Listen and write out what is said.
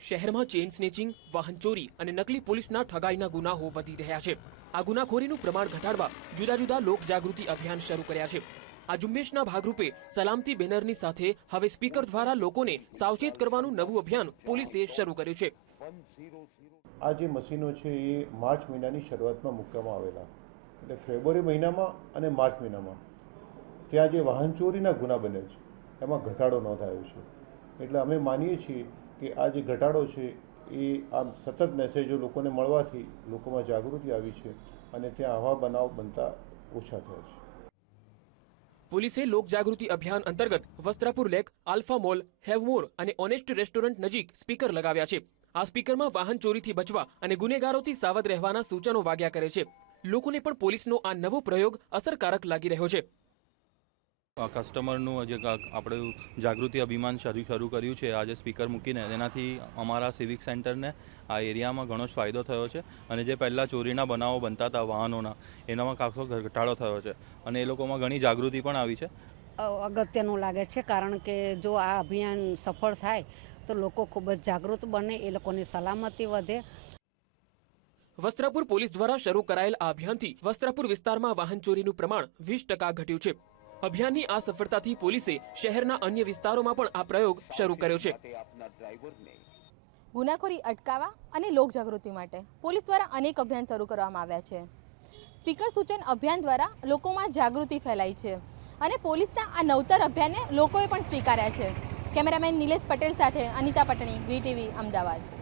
શહેરમાં chain snatching, વાહન ચોરી અને નકલી પોલીસના ઠગાઈના ગુનાઓ વધી રહ્યા છે. આ ગુનાખોરીનું પ્રમાણ ઘટાડવા જુદા જુદા લોક જાગૃતિ અભિયાન શરૂ કર્યા છે. આ ઝુંબેશના ભાગરૂપે સલામતી બેનરની સાથે હવે સ્પીકર દ્વારા લોકોને સાવચેત કરવાનું નવું અભિયાન પોલીસે શરૂ કર્યું છે. આ જે મશીનો છે એ માર્ચ મહિનાની શરૂઆતમાં મૂકવામાં આવેલા. એટલે ફેબ્રુઆરી મહિનામાં અને માર્ચ મહિનામાં. ત્યાં જે વાહન ચોરીના ગુના બને છે, એમાં ઘટાડો નોંધાયો છે. એટલે અમે માનીએ છીએ કે આ જે ઘટાડો છે, એ આમ સતત મેસેજો લોકોને મળવાથી લોકોમાં જાગૃતિ આવી છે અને ત્યાં આવા બનાવ બનતા ઓછા થયા છે. પોલીસે લોકજાગૃતિ અભિયાન અંતર્ગત Vastrapur lake, Alpha mall, Havmor અને ઓનેસ્ટ રેસ્ટોરન્ટ નજીક સ્પીકર લગાવ્યા છે. આ સ્પીકરમાં વાહન ચોરીથી બચવા અને ગુનેગારોથી સાવધ રહેવાના સૂચનો વાગ્યા કરે છે. લોકોને પણ પોલીસનો આ નવો પ્રયોગ અસરકારક લાગી રહ્યો છે. કસ્ટમરનું જે આપણું જાગૃતિ અભિયાન શરૂ શરૂ કર્યું છે આજે સ્પીકર મૂકીને. તેનાથી અમારા સિવિક સેન્ટરને આ એરિયામાં ઘણો જ ફાયદો થયો છે. અને જે પહેલાં ચોરીના બનાવો બનતા હતા વાહનોના એનામાં ખાસો ઘટાડો થયો છે. અને એ લોકોમાં ઘણી જાગૃતિ પણ આવી છે. અગત્યનું લાગે છે કારણ કે જો આ અભિયાન સફળ થાય તો લોકો ખૂબ જ જાગૃત બને એ લોકોની સલામતી વધે. વસ્ત્રાપુર પોલીસ દ્વારા શરૂ કરાયેલ આ અભિયાનથી વસ્ત્રાપુર વિસ્તારમાં વાહન ચોરીનું પ્રમાણ વીસ ટકા ઘટ્યું છે. અભિયાનની આ સફળતાથી પોલીસે શહેરના અન્ય વિસ્તારોમાં પણ આ પ્રયોગ શરૂ કર્યો છે. ગુનાખોરી અટકાવવા અને લોકજાગૃતિ માટે પોલીસ દ્વારા અનેક અભિયાન શરૂ કરવામાં આવ્યા છે. સ્પીકર સૂચન અભિયાન દ્વારા લોકોમાં જાગૃતિ ફેલાઈ છે અને પોલીસના આ નવતર અભિયાનને લોકોએ પણ સ્વીકાર્યા છે. કેમેરામેન નિલેશ પટેલ સાથે અનિતા પટણી, વીટીવી, અમદાવાદ.